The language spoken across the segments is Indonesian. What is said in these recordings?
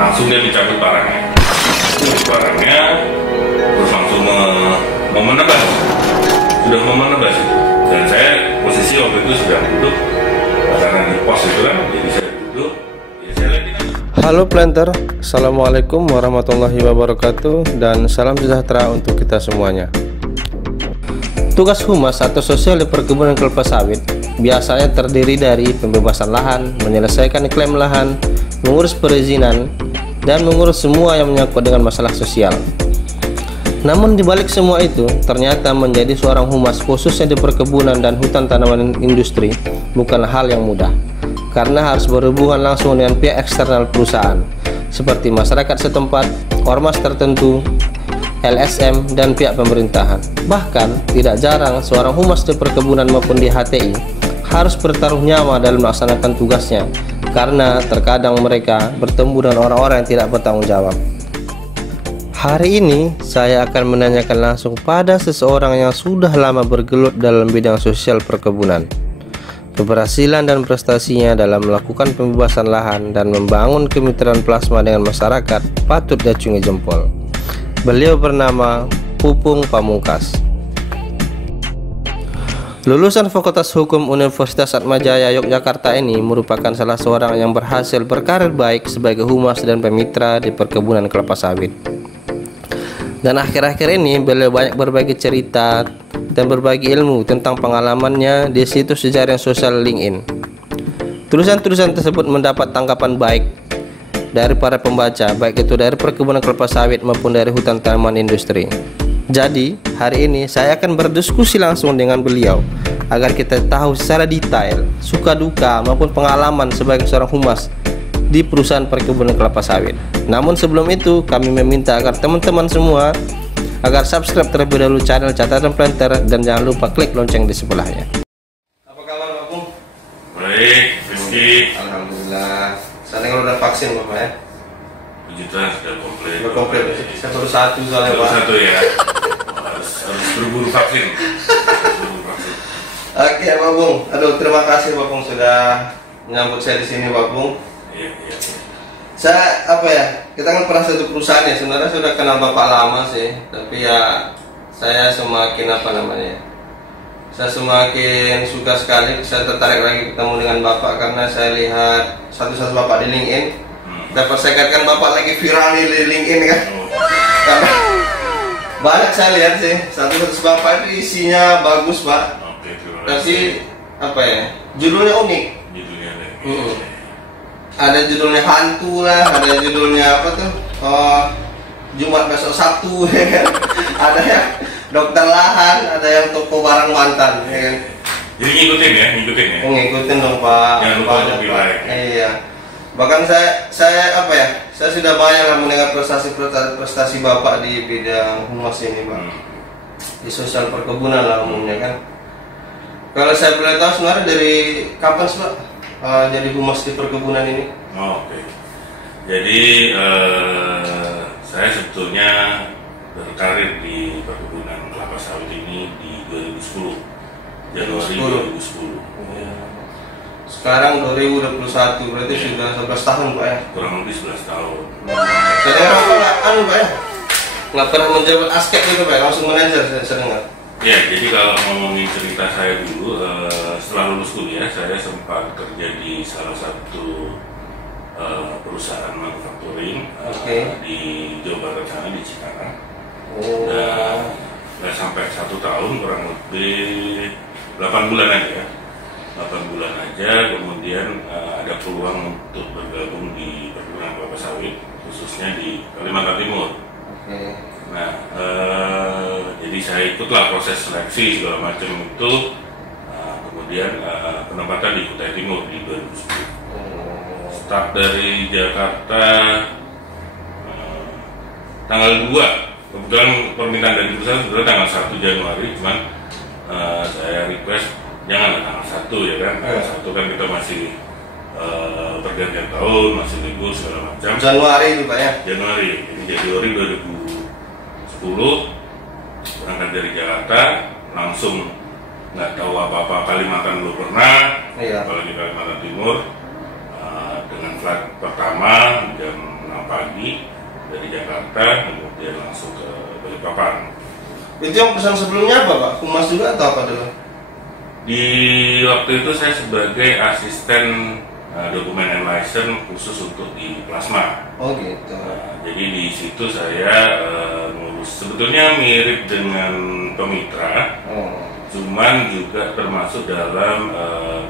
langsung dia dicabut barangnya, terus langsung mau menebas, sudah mau menebas. Dan saya posisi waktu itu sedang duduk karena di pos itu kan, jadi saya duduk, ya saya lihat. Halo planter, assalamualaikum warahmatullahi wabarakatuh, dan salam sejahtera untuk kita semuanya. Tugas humas atau sosial di perkebunan kelapa sawit biasanya terdiri dari pembebasan lahan, menyelesaikan klaim lahan, mengurus perizinan, dan mengurus semua yang menyangkut dengan masalah sosial. Namun dibalik semua itu, ternyata menjadi seorang humas khususnya di perkebunan dan hutan tanaman industri bukanlah hal yang mudah, karena harus berhubungan langsung dengan pihak eksternal perusahaan seperti masyarakat setempat, ormas tertentu, LSM, dan pihak pemerintahan. Bahkan tidak jarang seorang humas di perkebunan maupun di HTI harus bertaruh nyawa dalam melaksanakan tugasnya, karena terkadang mereka bertemu dengan orang-orang yang tidak bertanggung jawab. Hari ini saya akan menanyakan langsung pada seseorang yang sudah lama bergelut dalam bidang sosial perkebunan. Keberhasilan dan prestasinya dalam melakukan pembebasan lahan dan membangun kemitraan plasma dengan masyarakat patut diacungi jempol. Beliau bernama Pupung Pamungkas. Lulusan Fakultas Hukum Universitas Atmajaya Yogyakarta ini merupakan salah seorang yang berhasil berkarir baik sebagai humas dan pemitra di perkebunan kelapa sawit. Dan akhir-akhir ini beliau banyak berbagi cerita dan berbagi ilmu tentang pengalamannya di situs jejaring sosial LinkedIn. Tulisan-tulisan tersebut mendapat tanggapan baik dari para pembaca, baik itu dari perkebunan kelapa sawit maupun dari hutan tanaman industri. Jadi, hari ini saya akan berdiskusi langsung dengan beliau agar kita tahu secara detail suka duka maupun pengalaman sebagai seorang humas di perusahaan perkebunan kelapa sawit. Namun sebelum itu, kami meminta agar teman-teman semua agar subscribe terlebih dahulu channel Catatan Planter dan jangan lupa klik lonceng di sebelahnya. Apa kabar Pak Pung? Baik, Rizky. Alhamdulillah. Saya udah vaksin Bapak ya? Puji Tuhan sudah komplit. Sudah komplit. Saya baru satu soalnya Pak. Satu ya. harus berburu vaksin. Oke Pak Pung. Aduh, terima kasih Pak Pung sudah menyambut saya di sini Pak Pung. Iya. Saya kita kan pernah satu perusahaan ya, sebenarnya sudah kenal Bapak lama sih, tapi ya saya semakin saya semakin suka sekali, saya tertarik lagi ketemu dengan Bapak karena saya lihat satu-satu Bapak di LinkedIn. Dapat saya katakan Bapak lagi viral di LinkedIn kan. Karena banyak saya lihat sih, satu-satu Bapak itu isinya bagus Pak. Oke, tapi judulnya unik. Ada judulnya hantu lah, ada judulnya Jumat besok Sabtu, ya kan? Ada yang dokter lahan, ada yang toko barang mantan, ya kan? Jadi ngikutin ya? Ngikutin dong Pak. Jangan lupa untuk like. Iya. Bahkan saya sudah banyak lah mendengar prestasi Bapak di bidang humas ini Pak. Di sosial perkebunan lah umumnya kan. Kalau saya boleh tahu sebenarnya dari kapan sih Pak jadi humas di perkebunan ini? Oke. Jadi saya sebetulnya berkarir di perkebunan kelapa sawit ini di 2010, Januari 2010. Sekarang 2021, berarti sudah 11 tahun Pak ya? Kurang lebih 11 tahun. Saya Pak ya? Nggak pernah menjabat aspek gitu Pak, langsung manajer saya dengar. Ya, jadi kalau ngomongin cerita saya dulu, setelah lulus kuliah saya sempat kerja di salah satu perusahaan manufacturing di Jawa Barat sana, di Cikarang. Dan nggak sampai 1 tahun, kurang lebih 8 bulan aja. 8 bulan aja, kemudian ada peluang untuk bergabung di perkebunan kelapa sawit, khususnya di Kalimantan Timur. Nah, jadi saya ikutlah proses seleksi segala macam itu, kemudian penempatan di Kutai Timur di 2010. Start dari Jakarta tanggal 2, kebetulan permintaan dari perusahaan sebenarnya tanggal 1 Januari, cuman saya request janganlah tanggal 1 ya kan, tanggal 1 kan kita masih pergantian tahun, masih libur segala macam. Januari itu Pak ya? Januari, jadi Januari 2010 berangkat dari Jakarta, langsung nggak tahu apa-apa Kalimantan belum pernah, apalagi Kalimantan Timur, dengan flight pertama jam 6 pagi pagi dari Jakarta, kemudian langsung ke Balikpapan. Itu yang pesan sebelumnya apa Pak? Humas juga atau apa dulu? Di waktu itu saya sebagai asisten dokumen and license khusus untuk di plasma. Oh gitu. Jadi di situ saya ngurus, sebetulnya mirip dengan pemitra, cuman juga termasuk dalam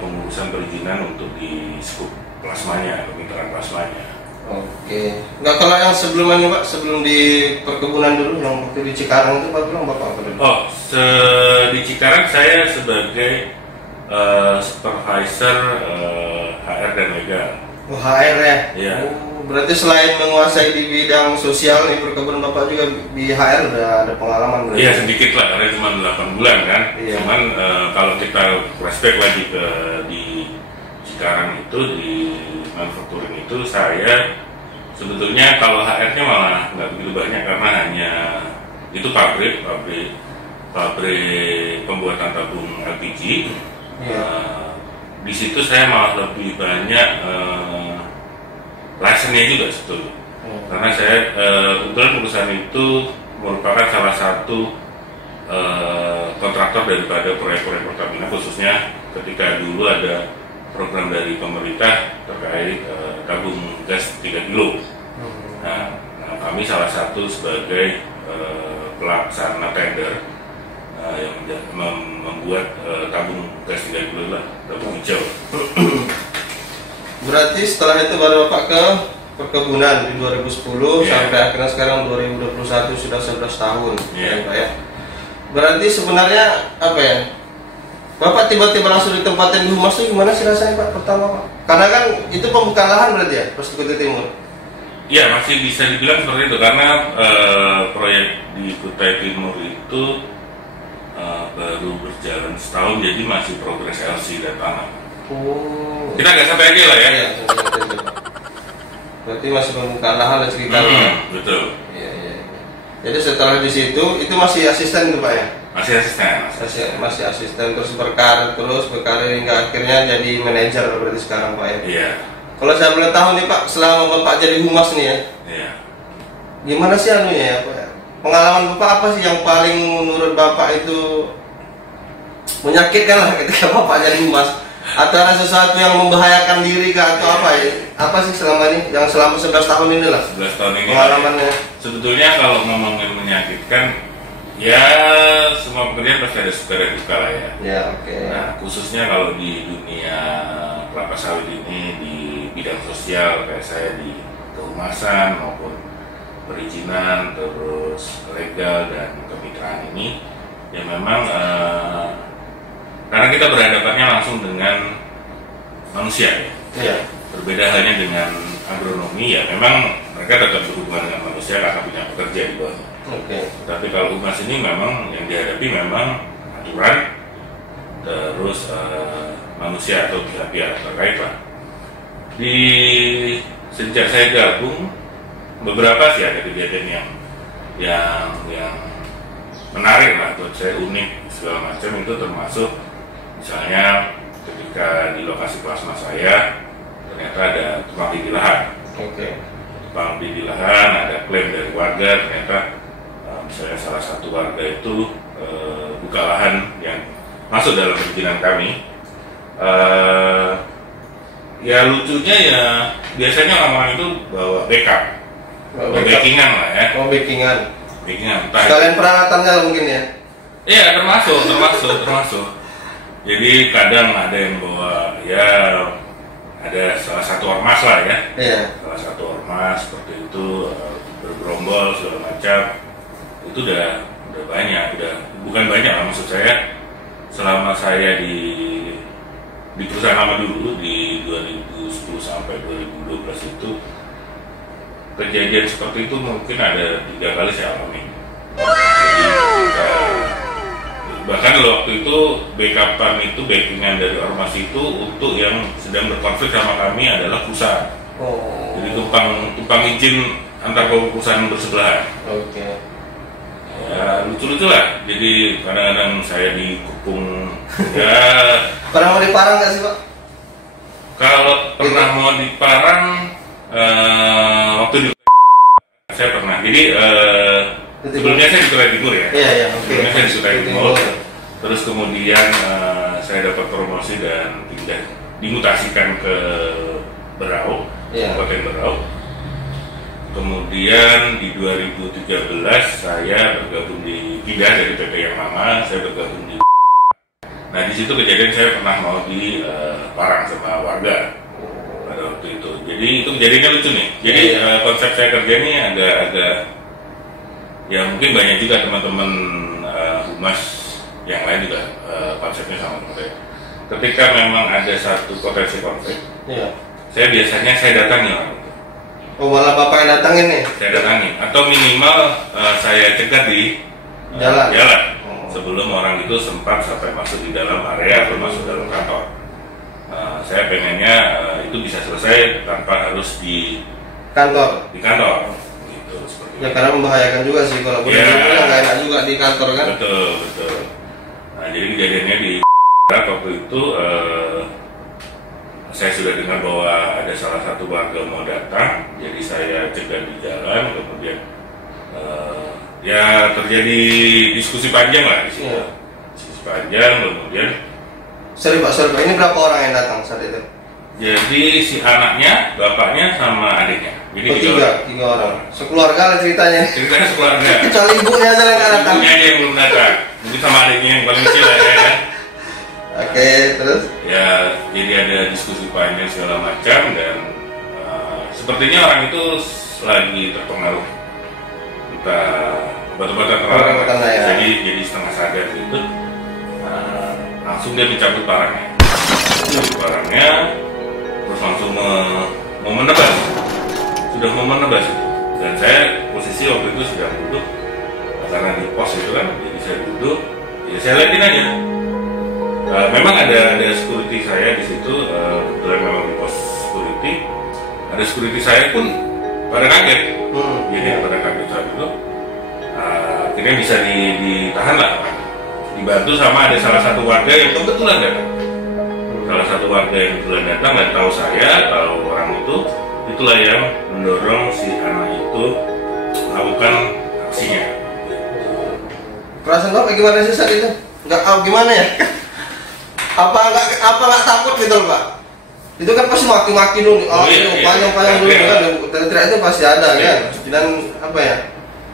pengurusan perizinan untuk di skup plasmanya, kemitraan plasmanya. Oke. Nggak, kalau yang sebelumnya Pak, sebelum di perkebunan dulu, yang waktu di Cikarang itu Pak bilang Bapak apa dulu? Oh, di Cikarang saya sebagai supervisor HR dan legal. Oh, HR ya? Iya. Oh, berarti selain menguasai di bidang sosial nih perkebunan Bapak juga di HR udah ada pengalaman berarti? Iya, sedikit lah, karena cuma 8 bulan kan. Iya. Cuman kalau kita flashback lagi ke di Cikarang itu, di manufacturing itu, saya sebetulnya kalau HR-nya malah nggak begitu banyak, karena hanya itu pabrik pembuatan tabung LPG. Di situ saya malah lebih banyak license-nya juga sebetulnya. Karena saya kebetulan perusahaan itu merupakan salah satu kontraktor daripada proyek-proyek Pertamina, khususnya ketika dulu ada program dari pemerintah terkait tabung gas 3 kilo. Nah, kami salah satu sebagai pelaksana tender yang membuat tabung gas 3 kilo lah, tabung hijau. Berarti setelah itu baru Bapak ke perkebunan di 2010 sampai akhirnya sekarang 2021, sudah 11 tahun. Ya, Pak ya. Berarti sebenarnya apa ya? Bapak tiba-tiba langsung ditempatin di humas itu gimana sih rasanya Pak pertama Pak? Karena kan itu pembukaan lahan berarti ya, Persekutu Timur. Iya, masih bisa dibilang seperti itu, karena proyek di Kutai Timur itu baru berjalan setahun, jadi masih progres LC dan tanah. Oh. Kita nggak sampai aja lah ya. Iya, berarti masih pembukaan lahan dan sekitarnya. Betul. Iya. Jadi setelah di situ itu masih asisten tuh Pak ya? Masih asisten. Masih asisten, terus berkarir hingga akhirnya jadi manajer berarti sekarang Pak ya? Iya. Kalau saya boleh tahu nih Pak, selama Bapak jadi humas nih ya, Iya. gimana sih anunya ya Pak? Pengalaman Bapak apa sih yang paling menurut Bapak itu menyakitkan lah ketika Bapak jadi humas? Atau ada sesuatu yang membahayakan diri kah atau apa ya? Apa sih selama ini, yang selama 11 tahun ini lah? 11 tahun ini pengalamannya. Sebetulnya kalau ngomongin menyakitkan, ya semua pekerjaan pasti ada suka dan duka lah ya. Ya, oke. Nah, khususnya kalau di dunia kelapa sawit ini, di bidang sosial kayak saya di kehumasan maupun perizinan, terus legal dan kemitraan ini, ya memang karena kita berhadapannya langsung dengan manusia ya. Iya. Berbeda halnya dengan agronomi, ya memang mereka tetap berhubungan dengan manusia karena punya pekerja di bawahnya. Oke. Tapi kalau humas ini memang yang dihadapi memang aturan, terus manusia atau pihak-pihak terkait lah. Sejak saya gabung, beberapa sih ada kejadian yang menarik lah buat saya, unik segala macam. Itu termasuk misalnya ketika di lokasi plasma saya ternyata ada tumpang tindih lahan. Oke. Tumpang tindih lahan, ada klaim dari warga, ternyata misalnya salah satu warga itu buka lahan yang masuk dalam perizinan kami. Ya lucunya ya biasanya orang-orang itu bawa backup, backingan lah ya. Oh, backingan. Sekalian peralatannya lah mungkin ya. Iya, termasuk. Jadi kadang ada yang bawa, ya ada salah satu ormas lah ya. Iya. Salah satu ormas seperti itu, bergerombol segala macam. Itu udah banyak, bukan banyak lah, maksud saya selama saya di perusahaan lama dulu di 2010 sampai 2012 itu kejadian seperti itu mungkin ada 3 kali saya alami. Bahkan waktu itu backupan itu, backingan dari ormas itu untuk yang sedang berkonflik sama kami adalah perusahaan. Oh. Jadi tumpang izin antar perusahaan bersebelahan. Oke. Ya lucu-lucu lah. Jadi kadang-kadang saya dikepung. Ya. Pernah mau diparang nggak sih Pak? Kalau pernah mau diparang waktu di saya pernah. Jadi sebelumnya saya di Kutai Timur ya. Iya, oke. Sebelumnya saya di Kutai Timur. Terus kemudian saya dapat promosi dan pindah, dimutasikan ke Berau, Kabupaten Berau. Kemudian di 2013 saya bergabung pindah dari PP yang lama, saya bergabung di. Nah di situ kejadian saya pernah mau di Parang sama warga pada waktu itu. Jadi itu kejadiannya lucu nih. Jadi konsep saya kerja ini agak ya mungkin banyak juga teman-teman humas yang lain juga konsepnya sama seperti itu. Ketika memang ada satu potensi konflik, saya biasanya datangi orang itu. Oh malah bapak yang datangin nih? Saya datangi, atau minimal saya cegat di jalan. Sebelum orang itu sempat sampai masuk di dalam area atau masuk dalam kantor. Saya pengennya itu bisa selesai tanpa harus di kantor. Gitu, seperti ya karena membahayakan juga sih kalau boleh nggak enak juga di kantor kan. Betul. Nah jadi kejadiannya di waktu itu saya sudah dengar bahwa ada salah satu warga mau datang, jadi saya cegah di jalan, kemudian ya terjadi diskusi panjang lah di situ. Diskusi panjang, kemudian. Sorry Pak, ini berapa orang yang datang saat itu? Jadi si anaknya, bapaknya, sama adiknya. Jadi tiga orang. Sekeluarga lah ceritanya. Ceritanya sekeluarga. Kecuali ibunya aja yang nggak datang. Ibunya aja yang belum datang. Mungkin sama adiknya yang paling kecil ya. Oke, terus? Ya, jadi ada diskusi panjang segala macam dan sepertinya orang itu lagi terpengaruh entah obat-obatan terlarang. Jadi setengah sadar gitu. Langsung dia mencabut barangnya. Terus langsung mau menebas. Sudah mau menebas itu. Dan saya posisi waktu itu sedang duduk karena di pos itu kan, jadi saya duduk. Ya saya liatin aja. Memang ada security saya di situ, kebetulan memang di pos security. Ada security saya pun pada kaget. Jadi pada kaget saat itu. Akhirnya bisa ditahan lah. Dibantu sama ada salah satu warga yang kebetulan datang. Salah satu warga yang kebetulan datang dan tahu saya, tahu orang itu, itulah yang mendorong si anak itu melakukan aksinya. Perasaan Bapak gimana sih saat itu? Gimana ya? Apa nggak takut gitu loh Pak? Itu kan pasti maki-maki dulu, panjang-panjang dulu kan, teriak itu pasti ada kan. Dan apa ya?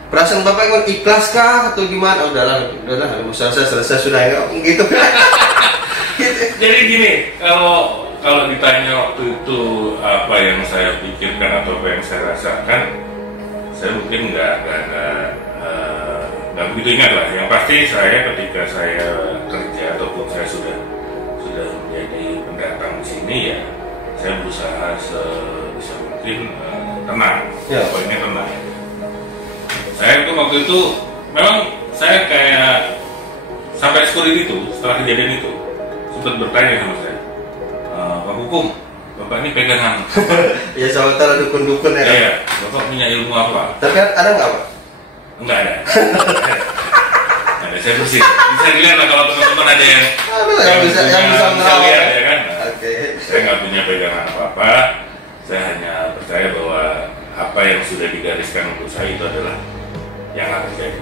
Perasaan Bapak kan ikhlas kah atau gimana? Udahlah, selesai sudah ya, gitu. Jadi gini, kalau ditanya waktu itu apa yang saya pikirkan atau apa yang saya rasakan, saya mungkin nggak begitu ingat lah. Yang pasti saya ketika saya kerja ataupun saya sudah menjadi pendatang di sini ya, saya berusaha sebisa mungkin tenang. Pokoknya tenang. Saya itu waktu itu memang saya kayak sampai security itu setelah kejadian itu sempat bertanya sama saya, Pak Hukum, Bapak ini pegangan. Ya soal taruh dukun-dukun ya. Iya, Bapak punya ilmu apa? Tapi ada nggak Pak? Enggak ada. Ada, saya bersih. Bisa dilihat lah kalau teman-teman ada yang bisa lihat ya kan. Saya nggak punya pegangan apa-apa. Saya hanya percaya bahwa apa yang sudah digariskan untuk saya itu adalah yang akan terjadi.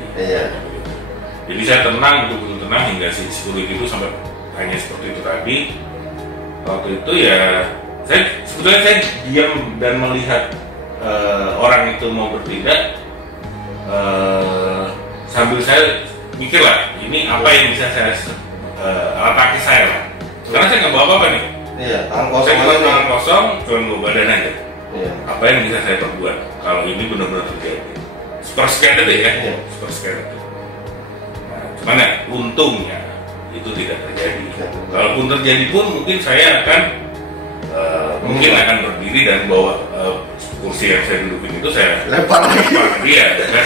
Jadi saya tenang, betul-betul tenang hingga si security itu sampai hanya seperti itu tadi. Waktu itu ya sebetulnya saya diam dan melihat orang itu mau bertindak, sambil saya mikir lah, ini apa yang bisa saya alat kaki saya lah. Karena saya nggak bawa apa-apa nih. Tangan kosong. Saya cuma tangan kosong, cuma bawa badan aja. Apa yang bisa saya perbuat kalau ini benar-benar terjadi? Sepersekian detik ya, sepersekian detik. Nah, cuman ya untungnya itu tidak terjadi. Kalaupun terjadi pun mungkin saya akan berdiri dan bawa kursi yang saya dudukin itu saya lempar lagi ya kan?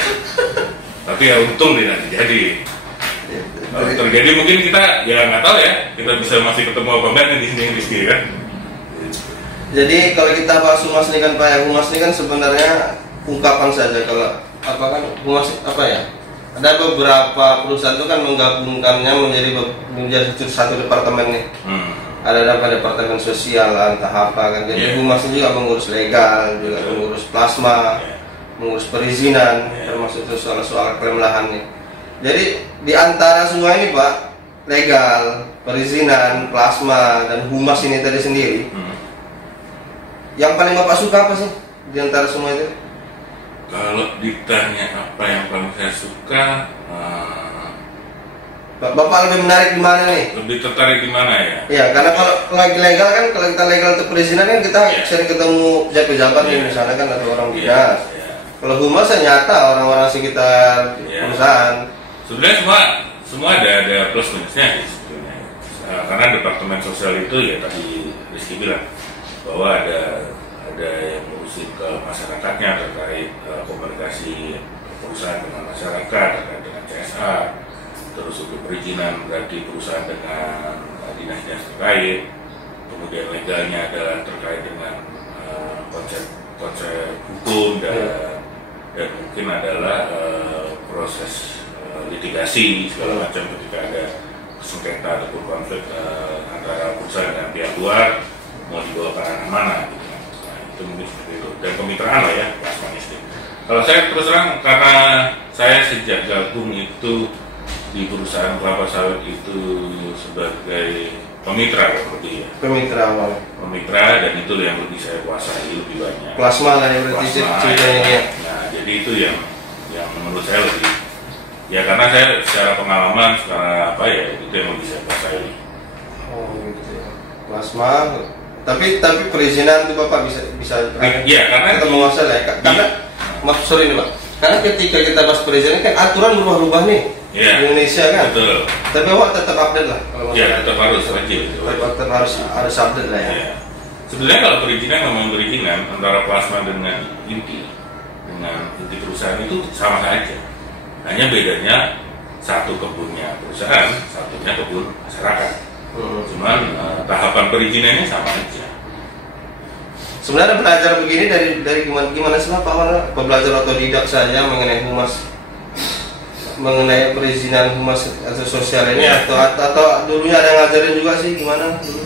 Tapi ya untung tidak terjadi. Kalau terjadi mungkin kita ya nggak tahu ya, kita bisa masih ketemu apa enggak di sini kan. Jadi kalau kita bahas humas ini kan Pak, humas ini kan sebenarnya ungkapan saja. Kalau apa kan humas apa ya? Ada beberapa perusahaan itu kan menggabungkannya menjadi satu departemen nih. Ada departemen sosial entah apa kan. Jadi humas ini juga mengurus legal, juga mengurus plasma. mengurus perizinan, termasuk itu soal klaim lahannya. Jadi di antara semua ini Pak, legal, perizinan, plasma, dan humas ini tadi sendiri, yang paling Bapak suka apa sih di antara semua itu? Kalau ditanya apa yang paling saya suka, Bapak lebih menarik di mana nih? lebih tertarik di mana ya? Ya, karena kalau lagi legal kan, kalau kita legal untuk perizinan kan kita sering ketemu pejabat di misalnya kan atau orang dinas. Kalau humas nyata orang-orang sekitar perusahaan. Sebenarnya semua ada plus minusnya sebetulnya. Karena departemen sosial itu ya tadi Rizky bilang bahwa ada yang ngurusin ke masyarakatnya terkait komunikasi perusahaan dengan masyarakat, terkait dengan CSR. Terus untuk perizinan berarti perusahaan dengan dinas-dinas terkait. Kemudian legalnya adalah terkait dengan konsep hukum dan mungkin adalah proses litigasi segala macam ketika ada sengketa ataupun konflik antara perusahaan dan pihak luar mau dibawa ke arah mana gitu. Nah, itu mungkin seperti itu. Dan kemitraan lah ya, plasmanistik. Kalau saya terus terang karena saya sejak gabung itu di perusahaan kelapa sawit itu sebagai pemitra seperti ya. Pemitra dan itu yang lebih saya kuasai lebih banyak. Plasma lah yang berarti ceritanya. Nah, jadi itu yang menurut saya lebih ya karena saya secara pengalaman secara apa ya itu yang lebih saya kuasai. Oh gitu ya. Plasma. Tapi perizinan itu Bapak bisa iya karena kita menguasai ya. Karena sorry nih Pak. Karena ketika kita bahas perizinan kan aturan berubah-ubah nih. Di Indonesia kan. Betul. Tapi Bapak tetap update lah. Iya tetap harus wajib. Tetap harus update lah ya. Sebenarnya kalau perizinan ngomong perizinan antara plasma dengan inti perusahaan itu sama saja. Hanya bedanya satu kebunnya perusahaan, satunya kebun masyarakat. Cuman tahapan perizinannya sama aja. Sebenarnya belajar begini dari gimana sih Pak? Apa belajar otodidak saja mengenai humas, mengenai perizinan humas atau sosial ini atau dulunya ada yang ngajarin juga sih gimana dulu?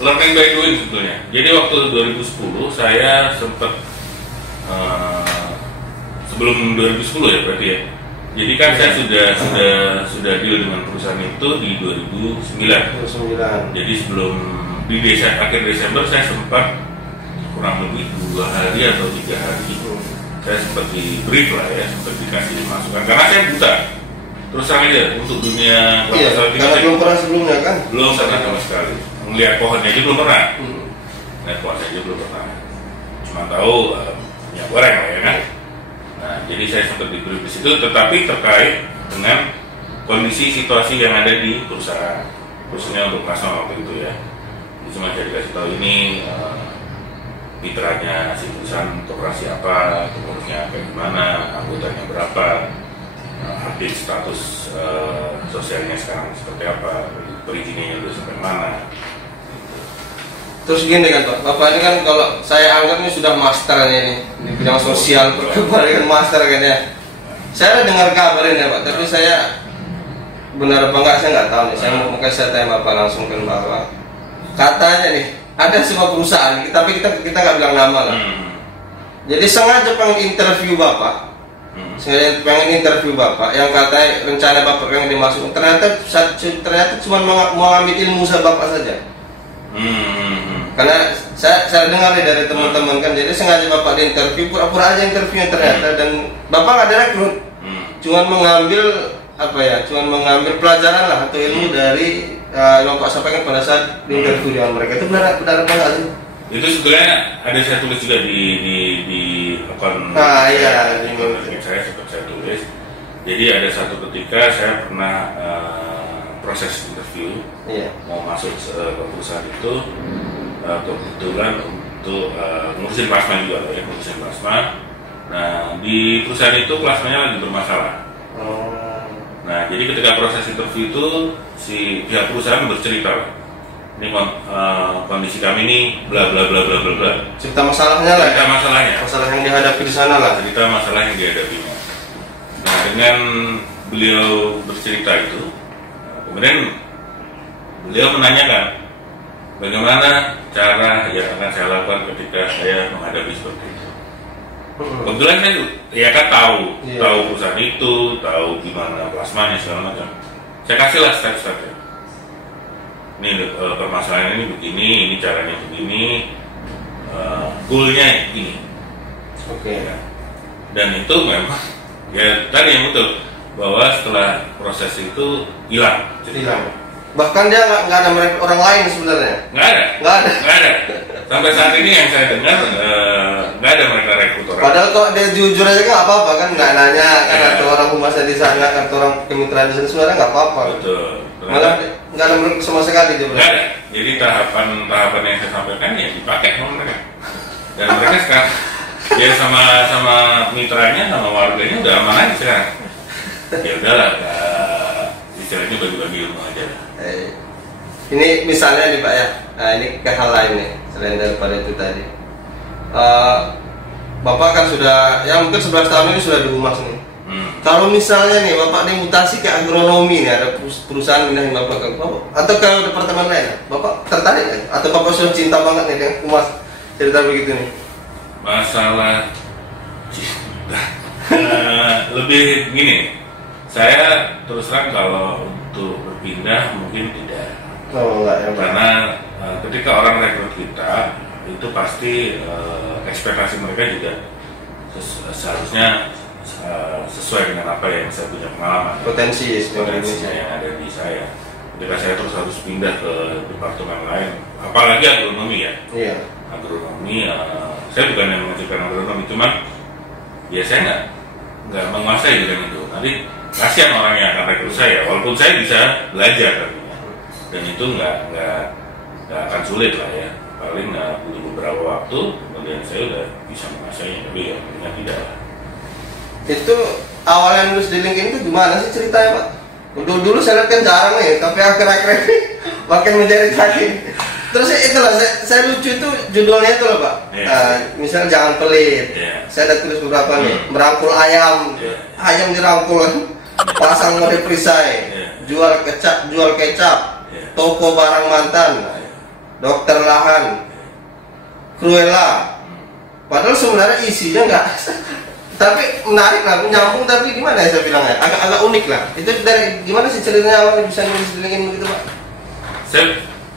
Learning by doing sebetulnya. Jadi waktu 2010 saya sempat sebelum 2010 ya berarti ya. Jadi kan saya sudah deal dengan perusahaan itu di 2009. Jadi sebelum di akhir Desember saya sempat kurang lebih 2 hari atau 3 hari saya sempat di brief lah ya, sempat dikasih masukan karena saya buta. Terus aja untuk dunia karena belum pernah sebelumnya kan? Belum pernah sama sekali. Melihat pohonnya aja belum pernah. Lihat pohonnya aja belum pernah. Cuma tahu minyak goreng lah ya kan. Nah, jadi saya sempat di brief di situ, tetapi terkait dengan kondisi situasi yang ada di perusahaan, khususnya untuk plasma waktu itu ya. Jadi cuma saya dikasih tahu ini mitranya si perusahaan operasi apa, pengurusnya kayak gimana, anggotanya berapa, update status sosialnya sekarang seperti apa, perizinannya udah sampai mana. Terus gini kan Pak, Bapak ini kan kalau saya anggap ini sudah master ini di bidang sosial, perkembangan master kan ya. Saya dengar kabarin ya Pak, tapi saya benar apa enggak saya nggak tahu nih. Mungkin saya tanya Bapak langsung ke Bapak. Katanya nih ada sebuah perusahaan, tapi kita nggak bilang nama lah. Jadi sengaja pengen interview Bapak, yang katanya rencana Bapak yang dimasukkan ternyata cuma mau ambil ilmu Bapak saja. Karena saya dengar nih dari teman-teman kan, jadi sengaja Bapak diinterview, pura-pura aja interviewnya ternyata, dan Bapak nggak direkrut, cuman mengambil pelajaran lah atau ilmu dari yang Bapak sampaikan pada saat diinterview dengan mereka. Itu benar apa nggak sih? Itu sebetulnya ada saya tulis juga di akun saya sempat saya tulis. Jadi ada satu ketika saya pernah proses interview mau masuk ke perusahaan itu kebetulan untuk ngurusin plasma juga ya, ngurusin plasma. Nah di perusahaan itu plasmanya lagi bermasalah. Nah jadi ketika proses interview itu si pihak perusahaan bercerita, ini kondisi kami ini bla bla bla bla bla bla. Cerita masalahnya lah. Cerita masalahnya. Masalah yang dihadapi di sana lah. Cerita masalah yang dihadapinya. Nah dengan beliau bercerita itu, kemudian beliau menanyakan bagaimana cara yang akan saya lakukan ketika saya menghadapi seperti itu. Kebetulan saya ya kan tahu perusahaan itu, tahu gimana plasmanya segala macam. Saya kasihlah step-stepnya. Ini permasalahan ini begini, ini caranya begini, goalnya gini. Ya. Dan itu memang ya tadi yang betul bahwa setelah proses itu hilang. Bahkan dia nggak ada orang lain sebenarnya. Nggak ada. Sampai saat ini yang saya dengar nggak ada mereka rekruter. Padahal kok dia jujur aja nggak apa-apa kan, nggak nanya kan atau orang humasnya di sana atau orang kemitraan di sana sebenarnya nggak apa-apa. Betul. Malah nggak ada menurut sama sekali dia. Nggak ada. Jadi tahapan yang saya sampaikan ya dipakai sama mereka. Dan mereka sekarang ya sama mitranya sama warganya udah aman aja sekarang. Ya udahlah, istilahnya bagi-bagi ilmu aja. Ini misalnya nih Pak ya, nah, ini ke hal lain nih selain daripada itu tadi. Bapak kan sudah, ya mungkin 11 tahun ini sudah di humas nih. Kalau misalnya nih Bapak dimutasi ke agronomi nih, ada perusahaan pindahin Bapak ke Bapak atau ke departemen lain, Bapak tertarik kan? Atau Bapak sudah cinta banget nih dengan humas, cerita begitu nih? Masalah cinta, lebih gini, saya terus terang kalau untuk berpindah mungkin tidak. Enggak ya, karena ketika orang rekrut kita itu pasti ekspektasi mereka juga seharusnya sesuai dengan apa yang saya punya pengalaman, potensinya yang ada di saya. Ketika saya terus harus pindah ke departemen lain, apalagi agronomi ya. Iya. Agronomi, saya bukan yang mengajarkan agronomi, cuman ya saya nggak menguasai bidang itu. Nanti kasihan orang yang akan rekrut saya, walaupun saya bisa belajar kan. Dan itu nggak akan sulit lah ya, paling butuh beberapa waktu kemudian saya udah bisa menguasainya, tapi ya ternyata tidak lah. Itu awalnya nulis di LinkedIn itu gimana sih ceritanya Pak? Dulu saya lihat kan jarang nih, tapi akhir-akhir ini makin mencari-cari. Terus itulah saya lucu itu judulnya itu loh Pak. Misalnya jangan pelit. Saya ada tulis beberapa nih, merangkul ayam, ayam dirangkul, pasang mode perisai, jual kecap. Toko barang mantan, dokter lahan, Cruella. Padahal sebenarnya isinya enggak, tapi menarik lah, nyambung. Tapi gimana ya saya bilangnya, agak unik lah. Itu dari gimana sih ceritanya awalnya bisa nulis di LinkedIn begitu Pak? Saya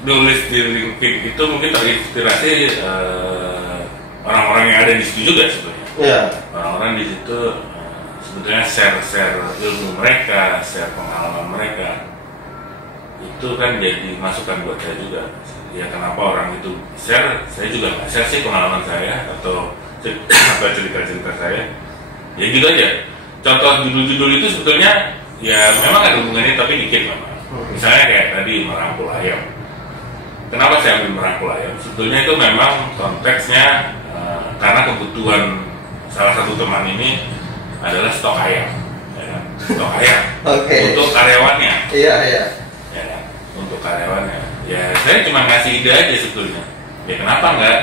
nulis di LinkedIn itu mungkin terinspirasi orang-orang yang ada di situ juga sebetulnya. Iya. Orang-orang di situ sebetulnya share ilmu mereka, share pengalaman mereka. Itu kan jadi masukan buat saya juga. Ya kenapa orang itu share, saya juga nggak share sih pengalaman saya atau cerita-cerita saya. Ya gitu aja. Contoh judul-judul itu sebetulnya ya memang ada hubungannya tapi dikit memang. Misalnya kayak tadi merangkul ayam. Kenapa saya ambil merangkul ayam? Sebetulnya itu memang konteksnya karena kebutuhan salah satu teman ini adalah stok ayam. Ya, stok ayam untuk karyawannya. Iya. Untuk karyawannya, ya saya cuma ngasih ide aja sebetulnya. Ya kenapa nggak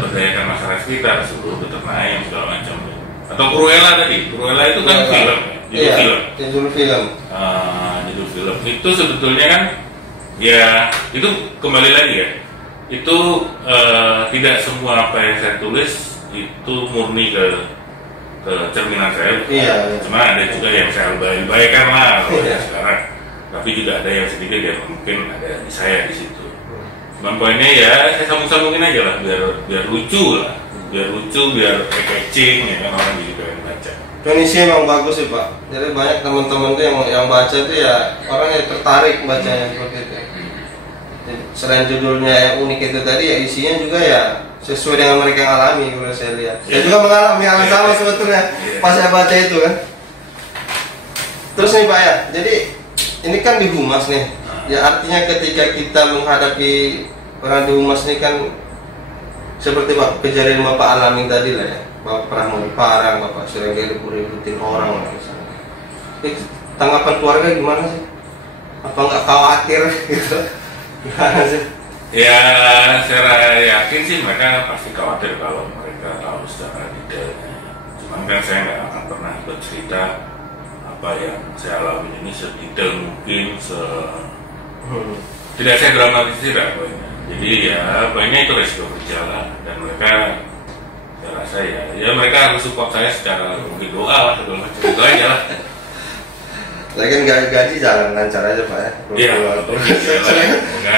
berdayakan masyarakat sekitar, suruh beternak ayam segala macam. Atau Cruella tadi, Cruella itu kan film, judul film. Itu sebetulnya kan, ya itu kembali lagi ya. Itu tidak semua apa yang saya tulis itu murni ke cerminan saya. Cuma ada juga yang saya lebay-lebaykan lah sekarang. Tapi juga ada yang sedikit yang mungkin ada di saya di situ. Cuman poinnya ya saya sambung-sambungin aja lah biar lucu lah, biar catching ya kan orang gitu yang baca. Kondisi emang bagus sih Pak. Jadi banyak teman-teman tuh yang baca tuh ya orang yang tertarik bacanya seperti itu. Jadi, selain judulnya yang unik itu tadi ya isinya juga ya sesuai dengan mereka yang alami kalau saya lihat. Saya juga mengalami hal yang sama sebetulnya pas saya baca itu kan. Terus nih Pak ya, jadi ini kan di humas nih, ya artinya ketika kita menghadapi orang di humas ini kan seperti Pak kejadian Bapak alami tadi lah ya, Bapak pernah mau diparang, Bapak sering ributin orang misalnya. Tanggapan keluarga gimana sih? Apa nggak khawatir gitu? Gimana sih? Ya saya yakin sih mereka pasti khawatir kalau mereka tahu secara detailnya. Cuman kan saya nggak akan pernah bercerita apa yang saya alami ini sedetail mungkin, tidak saya dramatisir poinnya. Jadi ya poinnya itu resiko berjalan dan mereka saya. Ya mereka harus support saya secara mungkin doa lah, segala macam itu aja lah. Lagi kan gaji jalan lancar aja Pak ya. Iya.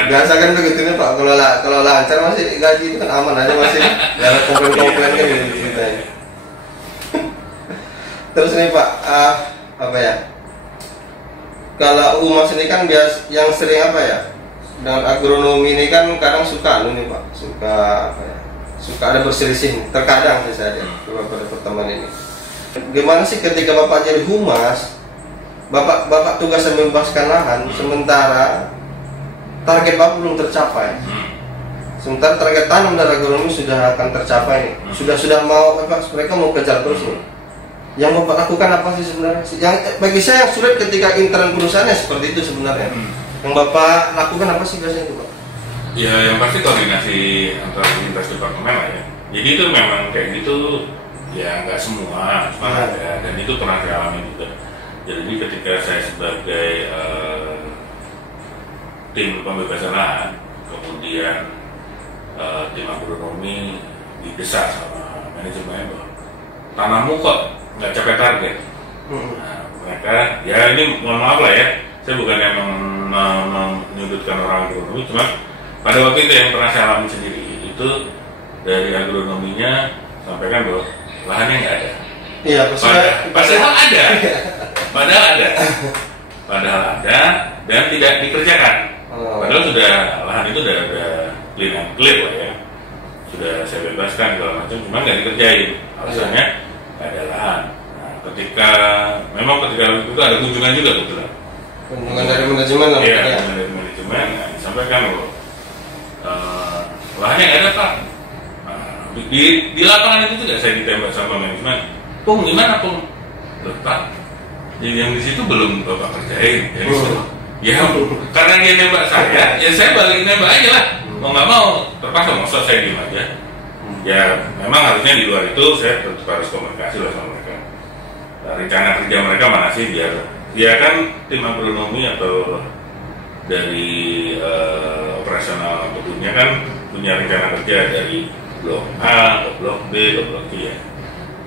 Biasa kan begitu nih Pak, kalau lancar masih gaji itu kan aman aja, masih nggak ada komplain kan gitu ceritanya. Terus nih Pak, apa ya? Kalau humas ini kan yang sering apa ya? Dengan agronomi ini kan kadang suka nih Pak, suka apa ya? Suka ada berselisih terkadang saja beberapa pertemuan ini. Gimana sih ketika Bapak jadi humas, Bapak tugasnya membebaskan lahan, sementara target Bapak belum tercapai. Sementara target tanam dan agronomi sudah akan tercapai nih. Sudah mau mereka mau kejar terus nih. Yang Bapak lakukan apa sih sebenarnya? Yang bagi saya yang sulit ketika intern perusahaannya seperti itu sebenarnya. Yang Bapak lakukan apa sih biasanya itu Pak? Ya yang pasti koordinasi antar lintas departemen lah ya. Jadi itu memang kayak gitu ya, nggak semua ada, dan itu pernah saya alami juga. Jadi ketika saya sebagai tim pembebasan lahan, kemudian tim agronomi didesak sama manajemen bahwa tanahmu kok nggak capai target. Nah, mereka ya ini mohon maaf lah ya, saya bukan yang menyudutkan orang agronomi, cuma pada waktu itu yang pernah saya alami sendiri itu dari agronominya sampaikan bahwa lahannya nggak ada. Iya, padahal ada dan tidak dikerjakan. Padahal lahan itu udah clean and clear lah ya, sudah saya bebaskan segala macam, cuma nggak dikerjain. Alasannya nggak ada lahan. Nah, ketika itu ada kunjungan juga kebetulan. Kunjungan dari manajemen lah. Iya, dari manajemen. Nah, disampaikan loh, lahannya nggak ada Pak. Nah, di lapangan itu juga saya ditembak sama manajemen. Pung gimana Pung? Loh Pak, yang di situ belum Bapak kerjain. Ya, karena dia nembak saya, ya saya balik nembak aja lah. Mau nggak mau, terpaksa masa saya diem aja. Ya, memang harusnya di luar itu saya tetap harus komunikasi lah sama mereka. Nah, rencana kerja mereka mana sih biar dia kan tim agronomi atau dari operasional kebunnya kan punya rencana kerja dari blok A ke blok B ke blok C ya.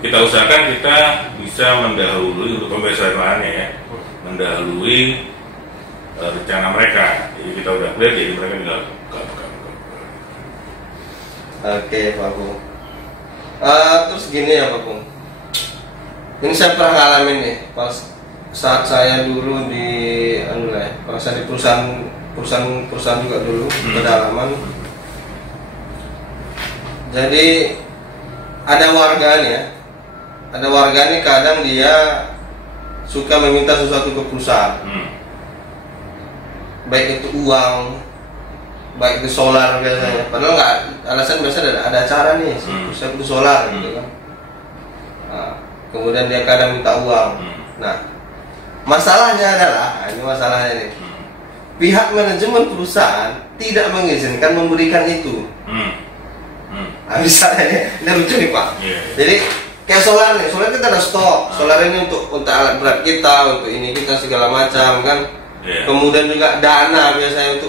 Kita usahakan kita bisa mendahului untuk pembebasan lahannya ya, mendahului rencana mereka. Jadi kita udah clear, jadi mereka tinggal Oke Pak Bung. Terus gini ya Pak Bung, ini saya pernah ngalamin nih pas saat saya dulu di saya di perusahaan juga dulu pedalaman. Jadi ada warga nih kadang dia suka meminta sesuatu ke perusahaan, baik itu uang, baik itu solar biasanya. Padahal nggak, alasan biasa ada acara nih, saya butuh solar gitu kan. Nah, kemudian dia kadang minta uang. Nah, masalahnya adalah, ini masalahnya nih, pihak manajemen perusahaan tidak mengizinkan memberikan itu. Nah, misalnya ini lucu nih Pak. Jadi kayak solar kita ada stok. Solar ini untuk alat berat kita, untuk ini kita segala macam kan. Kemudian juga dana biasanya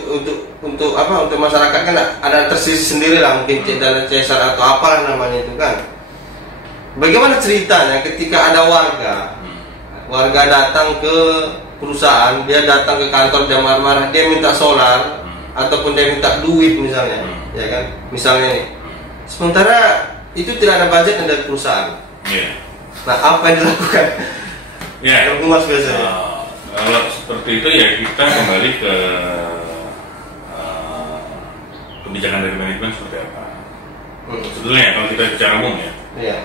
untuk masyarakat kan ada tersisi sendiri lah, mungkin dana CSR atau apalah namanya itu kan. Bagaimana ceritanya ketika ada warga datang ke perusahaan, dia datang ke kantor, dia marah-marah, dia minta solar ataupun dia minta duit misalnya, ya kan? Misalnya nih. Sementara itu tidak ada budget dari perusahaan. Nah, apa yang dilakukan? Humas biasanya. Kalau seperti itu ya kita kembali ke kebijakan dari manajemen seperti apa. Sebetulnya kalau kita bicara umum ya,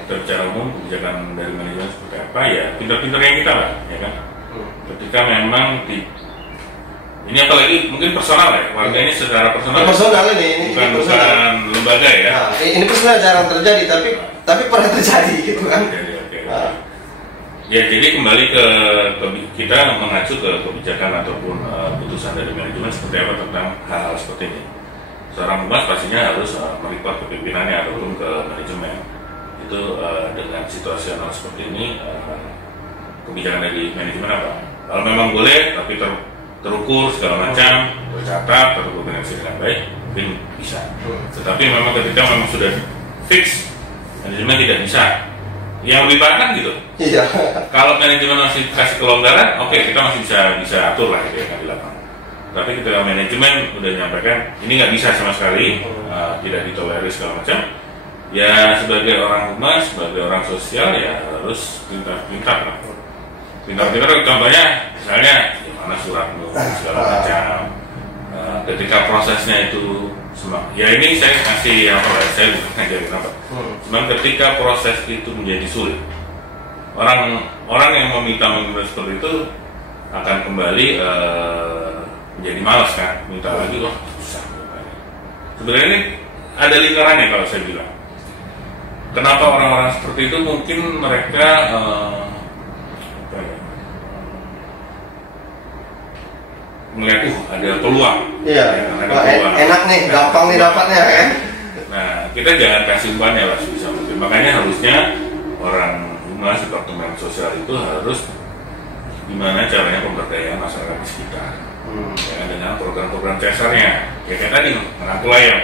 kita bicara umum kebijakan dari manajemen seperti apa ya, pintar-pintarnya kita lah, ya kan. Ketika memang ini apalagi mungkin personal ya, warga ini secara personal. Personal ini bukan lembaga ya. Nah, ini personal jarang terjadi, tapi pernah terjadi gitu kan. Ya jadi kembali ke kita mengacu ke kebijakan ataupun putusan dari manajemen seperti apa tentang hal-hal seperti ini. Seorang humas pastinya harus meliput ke pimpinannya ataupun ke manajemen. Itu dengan situasional seperti ini, kebijakan dari manajemen apa? Kalau memang boleh tapi terukur segala macam, tercatat, terdokumentasi dengan baik, mungkin bisa. Tetapi memang ketika memang sudah fix Manajemen tidak bisa. Yang lebih baik kan gitu. Iya. Kalau manajemen masih kasih kelonggaran, oke, kita masih bisa atur lah gitu ya di lapangan. Tapi ketika manajemen udah menyampaikan ini nggak bisa sama sekali, tidak ditolerir segala macam, ya sebagai orang humas, sebagai orang sosial ya harus pintar-pintar lah. Pintar-pintar contohnya misalnya gimana suratmu segala macam. Ketika prosesnya itu ya ini saya kasih apa ya, saya bukan ngajarin apa. Cuman ketika proses itu menjadi sulit, orang yang meminta seperti itu akan kembali menjadi malas kan, minta lagi, wah susah. Sebenarnya ini ada lingkarannya kalau saya bilang. Kenapa orang-orang seperti itu mungkin mereka melihat ada peluang. Iya. Ada peluang. Enak nih, gampang nih dapatnya kan. Nah, kita jangan kasih umpannya lah sebisa mungkin. Makanya harusnya orang humas departemen sosial itu harus gimana caranya pemberdayaan masyarakat di sekitar. Ya, dengan program-program cesarnya. Ya kayak tadi merangkul ayam.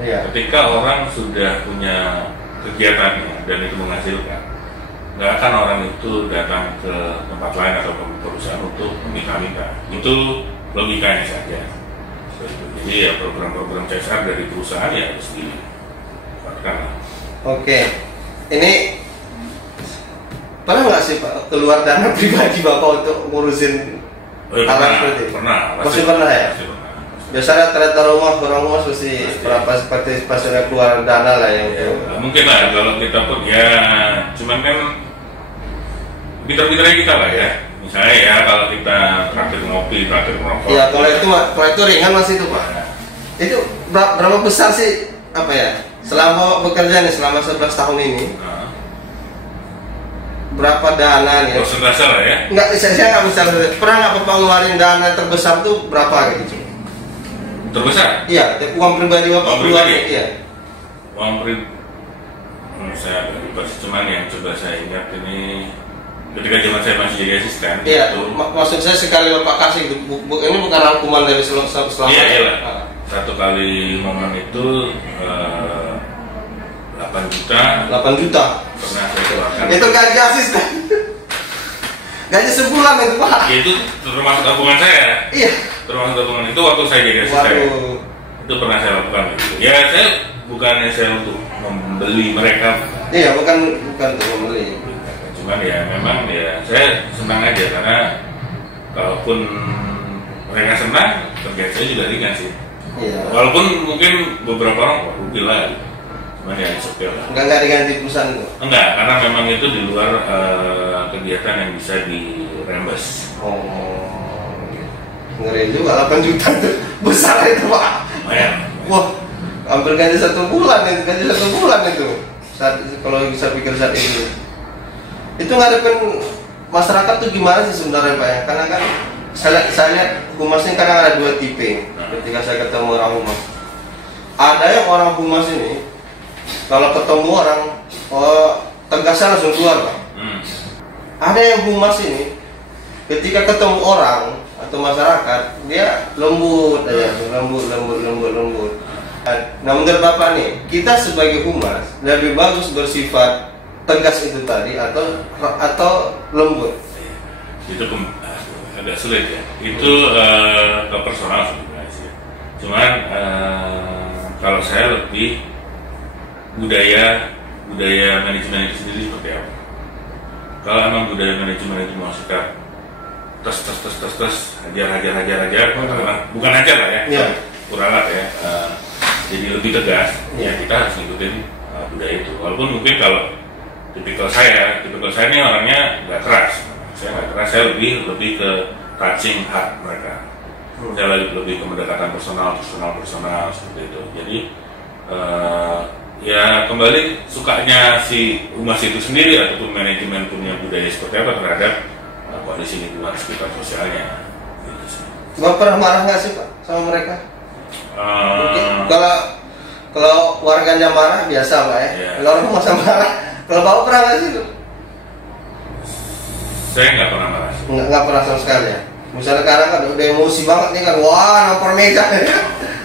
Iya. Ketika orang sudah punya kegiatannya dan itu menghasilkan, nggak akan orang itu datang ke tempat lain atau ke perusahaan untuk meminta-minta. Itu logikanya saja. Jadi ya program-program CSR dari perusahaan ya harus dilakukan. Oke, ini pernah nggak sih Pak keluar dana pribadi Bapak untuk ngurusin hal seperti itu? Pernah. Pasti pernah ya. Biasanya ternyata orang rumah pasti berapa pastinya keluar dana lah yang ya, mungkin lah kalau kita pun ya cuman kan pintar-pintarnya kita lah ya. Misalnya ya kalau kita traktir ngopi, traktir merokok. Iya, kalau itu ringan masih itu Pak. Itu berapa besar sih apa ya? Selama bekerja nih selama 11 tahun ini. Berapa dana nih? Persentase lah ya. Enggak, saya nggak bisa. Pernah nggak Bapak ngeluarin dana terbesar tuh berapa gitu? Terbesar? Iya, uang pribadi Bapak keluarin. Iya. Uang pribadi. Saya lupa sih, cuman yang coba saya ingat ini ketika zaman saya masih jadi asisten. Iya, maksud saya sekali Bapak kasih itu, ini bukan rangkuman dari selama. Iya, iya. Satu kali momen itu 8 juta. 8 juta. Pernah saya keluarkan. Itu gaji asisten. Gaji sebulan itu Pak. Ya, itu termasuk tabungan saya. Iya. Termasuk tabungan itu waktu saya jadi asisten. Itu pernah saya lakukan gitu. Ya saya bukannya saya untuk membeli mereka. Iya, bukan untuk membeli. Cuman ya memang ya saya senang aja karena kalaupun mereka senang kerja saya juga ringan sih. Iya. Walaupun mungkin beberapa orang rugi lah, cuman ya oke lah. Enggak diganti perusahaan itu? Enggak, karena memang itu di luar kegiatan yang bisa dirembes. Oh, ngeri juga 8 juta itu besar itu Pak. Wah, hampir gaji 1 bulan itu. Kalau bisa pikir saat ini. Itu ngadepin masyarakat tuh gimana sih sebenarnya Pak ya? Karena kan saya lihat humasnya kadang ada 2 tipe. Ketika saya ketemu orang humas, ada yang orang humas ini kalau ketemu orang tegasnya langsung keluar Pak. Ada yang humas ini ketika ketemu orang atau masyarakat dia lembut aja, lembut. Nah menurut Bapak nih, kita sebagai humas lebih bagus bersifat tegas itu tadi atau lembut? Itu agak sulit ya. Itu ke personal sebenarnya. Cuman kalau saya lebih budaya manajemen itu sendiri seperti apa. Kalau emang budaya manajemen itu mau sikap tes hajar, bukan hajar lah ya, kuralat ya. Jadi lebih tegas, ya kita harus ngikutin budaya itu. Walaupun mungkin kalau tipikal saya ini orangnya nggak keras. Saya nggak keras, saya lebih ke touching heart mereka. Saya lebih ke pendekatan personal seperti itu. Jadi ya kembali sukanya si humas itu sendiri ataupun manajemen punya budaya seperti apa terhadap kondisi lingkungan sekitar sosialnya. Gitu sih. Bapak pernah marah nggak sih Pak sama mereka? Kalau warganya marah biasa Pak ya. Kalau orang masa marah, kalau Bapak pernah nggak sih? Saya nggak pernah marah. Nggak pernah sama sekali ya. Misalnya sekarang kan udah emosi banget nih kan, wah nampar meja.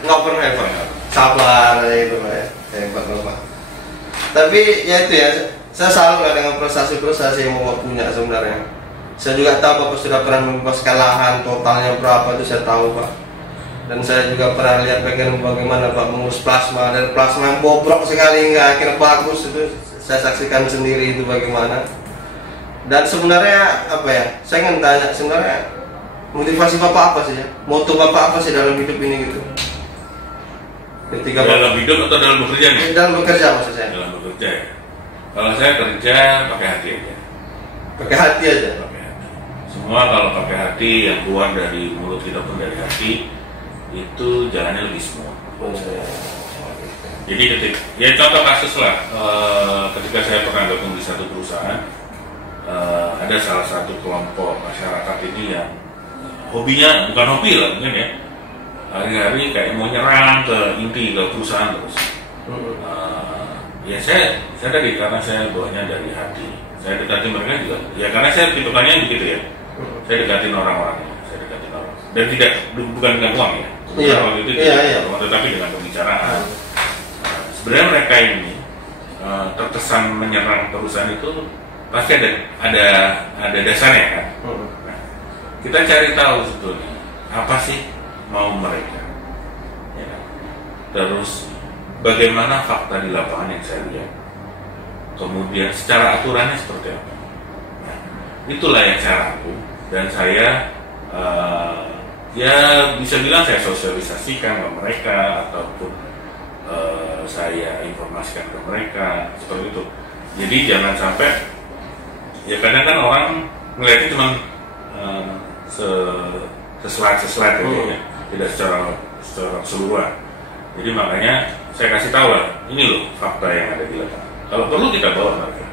Nggak pernah Pak. Sabar aja itu Pak ya. Hebat Bapak. Tapi ya itu ya, saya salut dengan prestasi-prestasi yang Bapak punya sebenarnya. Saya juga tahu Bapak sudah pernah membebaskan lahan, totalnya berapa itu saya tahu Pak. Dan saya juga pernah lihat bagaimana Pak mengurus plasma, dan plasma yang bobrok sekali nggak akhirnya bagus, itu saya saksikan sendiri itu bagaimana. Dan sebenarnya apa ya, saya ingin tanya sebenarnya motivasi Bapak apa sih ya? Moto Bapak apa sih dalam hidup ini gitu? Ketika dalam hidup atau dalam bekerja nih? Dalam bekerja maksud saya. Dalam bekerja ya. Kalau saya kerja pakai hati aja. Pakai hati aja. Pakai hati. Semua kalau pakai hati, yang keluar dari mulut kita pun dari hati, itu jalannya lebih semua. Jadi ya contoh kasus lah, ketika saya pernah gabung di satu perusahaan, ada salah satu kelompok masyarakat ini yang hobinya bukan hobi lah mungkin ya, hari-hari kayak mau nyerang ke inti ke perusahaan terus. Ya saya tadi karena saya bawanya dari hati, saya dekati mereka juga. Ya karena saya tipikalnya begitu ya, saya dekatin orang-orangnya, dan tidak bukan dengan uang ya. Iya. Waktu itu tetapi dengan pembicaraan. Sebenarnya mereka ini terkesan menyerang perusahaan itu pasti ada dasarnya kan. Nah, kita cari tahu sebetulnya apa sih mau mereka, ya. Terus bagaimana fakta di lapangan yang saya lihat, kemudian secara aturannya seperti apa. Nah, itulah yang saya rangkum dan saya ya bisa bilang saya sosialisasikan ke mereka ataupun saya informasikan ke mereka seperti itu. Jadi jangan sampai ya kadang kan orang melihatnya cuma sesuai ya, tidak secara keseluruhan. Jadi makanya saya kasih tahu lah, ini loh fakta yang ada di lapangan. Kalau perlu kita bawa mereka.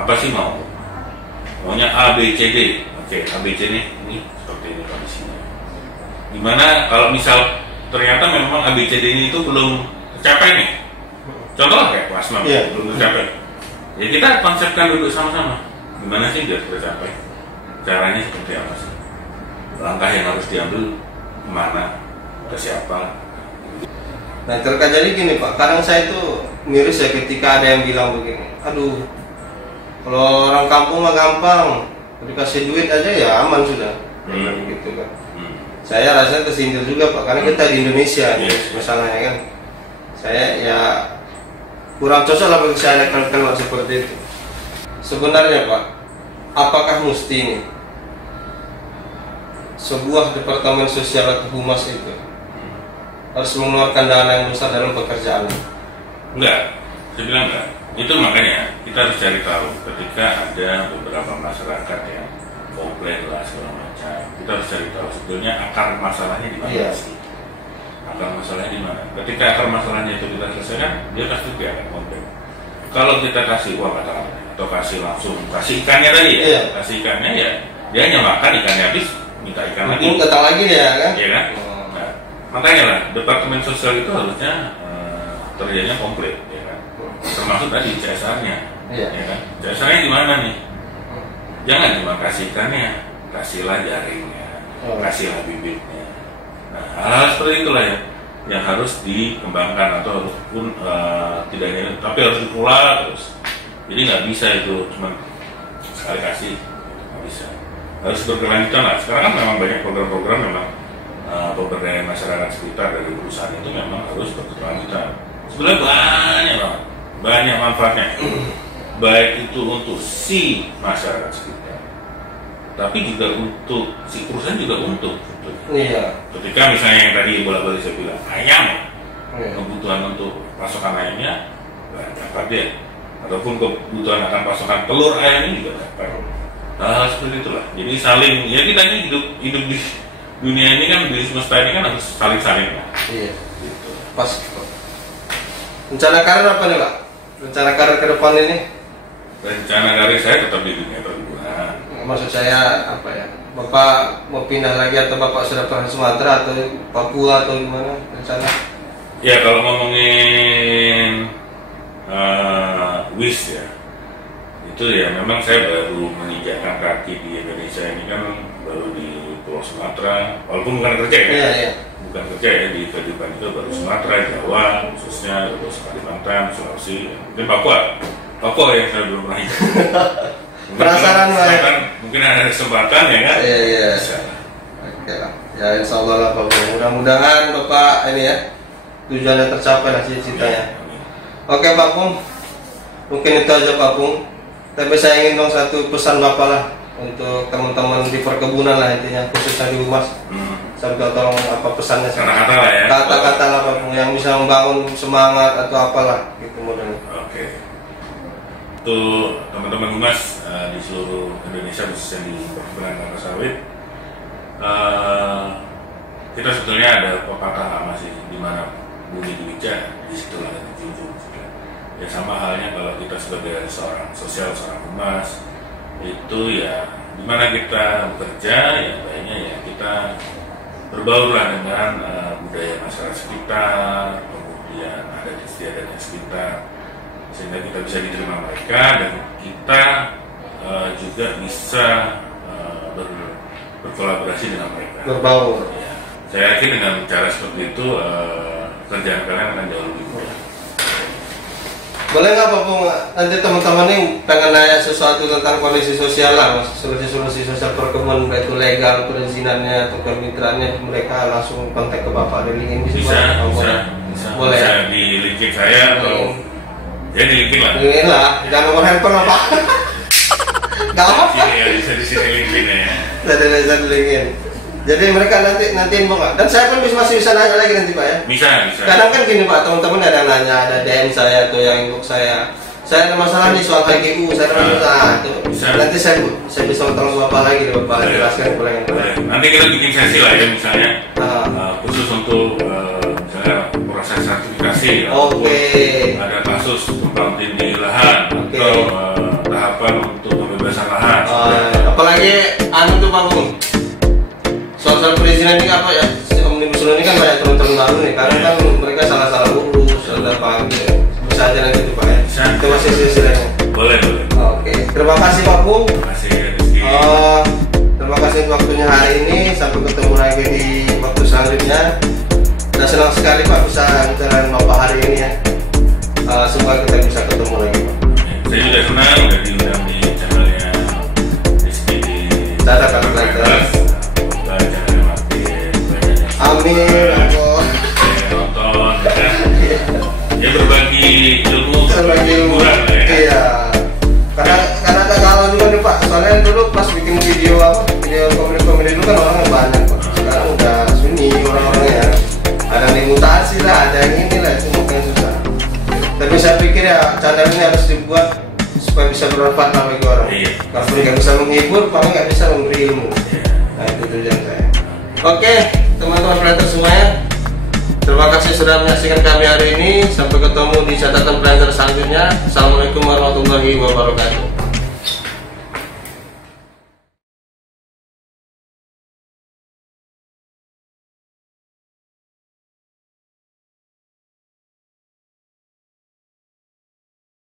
Apa sih maunya A, B, C, D. Oke, A, B, C ini seperti ini kondisinya. Dimana kalau misal ternyata memang A, B, C, D ini itu belum tercapai nih. Contoh kayak plasma belum tercapai. Ya kita konsepkan duduk sama-sama. Gimana sih biar tercapai? Caranya seperti apa sih? Langkah yang harus diambil kemana? Ke siapa? Nah terkadang jadi gini Pak, kadang saya itu miris ya ketika ada yang bilang begini, aduh kalau orang kampung mah gampang, dikasih duit aja ya aman sudah, gitu kan. Saya rasanya tersindir juga Pak, karena kita di Indonesia, masalahnya kan. Saya ya kurang cocok lah bagi saya kalau seperti itu. Sebenarnya Pak, apakah mesti ini sebuah departemen sosial atau humas itu harus mengeluarkan dana yang besar dalam pekerjaan? Enggak, saya bilang enggak. Itu makanya kita harus cari tahu ketika ada beberapa masyarakat yang komplain lah segala macam. Kita harus cari tahu sebetulnya akar masalahnya di mana sih. Akar masalahnya di mana? Ketika akar masalahnya itu kita selesaikan, dia pasti tidak akan komplain. Kalau kita kasih uang atau kasih ikannya tadi ya, kasih ikannya ya, dia hanya makan ikannya habis, minta ikan lagi. Datang lagi ya kan? Iya kan? Nah, makanya lah departemen sosial itu harusnya terjadinya komplit, ya kan? Termasuk tadi CSR-nya, ya kan? CSR-nya di mana nih? Jangan cuma kasih ikannya, kasihlah jaringnya, kasihlah bibitnya. Nah, hal seperti itulah yang harus dikembangkan atau harus pun tidak hanya, tapi harus dikelola terus. Jadi nggak bisa itu cuma sekali kasih, nggak bisa. Harus berkelanjutan lah. Sekarang kan memang banyak program-program memang pemberdayaan masyarakat sekitar dari perusahaan itu memang harus berkelanjutan. Sebenarnya banyak manfaatnya, baik itu untuk si masyarakat sekitar, tapi juga untuk si perusahaan juga untuk. Iya. Ketika misalnya yang tadi bolak-balik saya bilang ayam, kebutuhan untuk pasokan ayamnya dapat dia, ataupun kebutuhan akan pasokan telur ayam ini juga dapat. Nah, seperti itulah. Jadi saling, ya kita ini hidup di dunia ini kan, di semesta ini kan harus saling-saling lah. Iya. Gitu. Pas. Rencana karir apa nih Pak? Rencana karir ke depan ini? Rencana karir saya tetap di dunia perhubungan. Maksud saya apa ya? Bapak mau pindah lagi atau Bapak sudah pernah Sumatera atau Papua atau gimana rencana? Ya kalau ngomongin wish ya, itu ya memang saya baru menginjakkan kaki di Indonesia ini kan baru di Pulau Sumatera, walaupun bukan kerja ya, bukan kerja ya, di kehidupan itu baru Sumatera, Jawa, khususnya terus Kalimantan, Sulawesi, mungkin Papua yang saya belum pernah ikut. Penasaran lah. Mungkin ada kesempatan ya kan? Iya. Oke lah. Ya insya Allah lah Pak Pung. Mudah-mudahan Bapak ini ya tujuannya tercapai lah, cita-citanya. Oke Pak Pung. Mungkin itu aja Pak Pung. Tapi saya ingin dong satu pesan Bapak lah untuk teman-teman di perkebunan lah, intinya khususnya di Humas. Sampai tolong apa pesannya? Kata-kata lah ya. Kata-kata lah Pak Pung yang bisa membangun semangat atau apalah gitu modelnya. Oke. Untuk teman-teman Humas di seluruh Indonesia, khususnya di perkebunan kelapa sawit, kita sebetulnya ada pepatah lama sih, di mana bumi diwija, di situ ada dijunjung. Ya sama halnya kalau kita sebagai seorang sosial, seorang Humas, itu ya dimana kita bekerja, ya baiknya ya kita berbaurlah dengan budaya masyarakat sekitar, kemudian adat istiadat sekitar, sehingga kita bisa diterima mereka dan kita juga bisa berkolaborasi dengan mereka. Berbaur. Ya, saya yakin dengan cara seperti itu kerjaan kalian akan jauh lebih mudah. Boleh nggak Pak Pung, nanti teman-teman ini pengen nanya sesuatu tentang kondisi sosial lah, solusi-solusi sosial perkebunan, baik itu legal, perizinannya atau kemitraannya, mereka langsung kontak ke Bapak dari LinkedIn bisa. Boleh bisa ya? di LinkedIn saya atau ya di LinkedIn lah. LinkedIn lah, jangan nomor handphone apa? Gak apa-apa. Ya, bisa di sini LinkedIn ya. Bisa di LinkedIn. Jadi mereka nanti info nggak? Dan saya pun masih bisa nanya lagi nanti Pak ya? Bisa. Kadang kan gini Pak, teman-teman ada yang nanya, ada DM saya atau yang inbox saya ada masalah nih soal HGU, saya ada masalah itu. Nanti saya bisa tolong Bapak lagi, Bapak jelaskan boleh. Nanti kita bikin sesi lah ya, misalnya khusus untuk misalnya proses sertifikasi. Oke. Ada kasus tumpang tindih lahan atau tahapan untuk pembebasan lahan. Apalagi tuh Pak Bung. Soal perizinan ini apa ya? Omnibus Law ini kan banyak turun-turun baru nih, karena kan mereka salah urus atau apa gitu. Bisa aja nanti itu Pak ya. Itu masih silsilahnya. Boleh. Oke. Terima kasih Pak Bung. Terima kasih Rizky. Terima kasih waktunya hari ini. Sampai ketemu lagi di waktu selanjutnya. Sudah senang sekali Pak bisa bicara Bapak hari ini ya. Semoga kita bisa ketemu lagi Pak. Saya juga senang udah diundang di channelnya Rizky di Catatan Belajar. Amin. Nonton ya berbagi ilmu hiburan ya. Iya. Karena kalau juga nih Pak, soalnya dulu pas bikin video komedi dulu kan orangnya banyak Pak. Sekarang udah sunyi orang-orangnya. Ada yang mutasi lah, ada yang ini lah, itu mungkin susah. Tapi saya pikir ya channel ini harus dibuat supaya bisa bermanfaat bagi orang. Kalau nggak bisa menghibur, paling nggak bisa memberi ilmu. Nah itu tujuan saya. Oke. Teman-teman pelajar semuanya, terima kasih sudah menyaksikan kami hari ini. Sampai ketemu di catatan pelajar selanjutnya. Assalamualaikum warahmatullahi wabarakatuh.